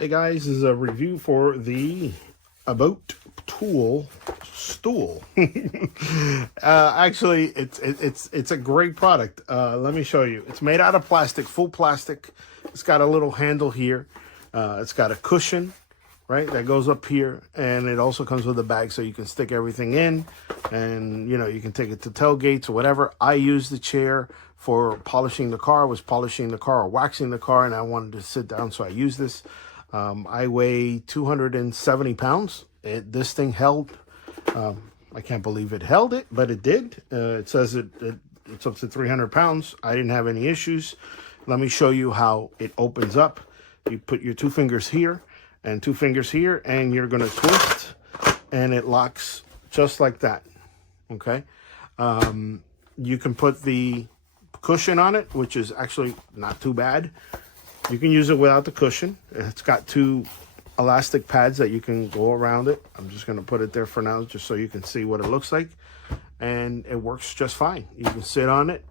Hey guys, this is a review for the aboutool stool. Actually, it's a great product. Let me show you. It's made out of plastic, full plastic. It's got a little handle here. It's got a cushion, right, that goes up here, and it also comes with a bag so you can stick everything in, and you can take it to tailgates or whatever. I use the chair for polishing the car. I was polishing the car or waxing the car, and I wanted to sit down, so I use this. I weigh 270 pounds. This thing held, I can't believe it held it, but it did. It says it's up to 300 pounds. I didn't have any issues. Let me show you how it opens up. You put your 2 fingers here and 2 fingers here, and you're going to twist, and it locks just like that. Okay. You can put the cushion on it, which is actually not too bad. You can use it without the cushion. It's got 2 elastic pads that you can go around it. I'm just going to put it there for now just so you can see what it looks like. And it works just fine. You can sit on it.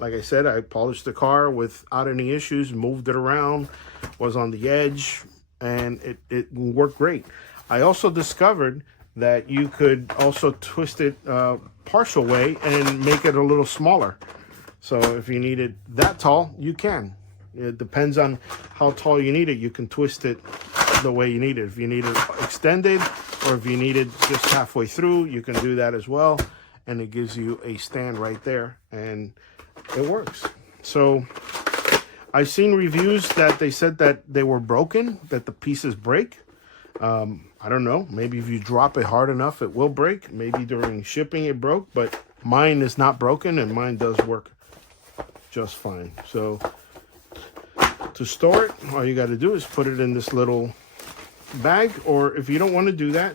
Like I said, I polished the car without any issues, moved it around, was on the edge, and it worked great. I also discovered that you could also twist it partial way and make it a little smaller. So if you need it that tall, you can. It depends on how tall you need it. You can twist it the way you need it. If you need it extended or if you need it just halfway through, you can do that as well. And it gives you a stand right there, and it works. So I've seen reviews that they said that they were broken, that the pieces break. I don't know. Maybe if you drop it hard enough, it will break. Maybe during shipping it broke, but mine is not broken, and mine does work just fine. So to store it, all you got to do is put it in this little bag, or if you don't want to do that,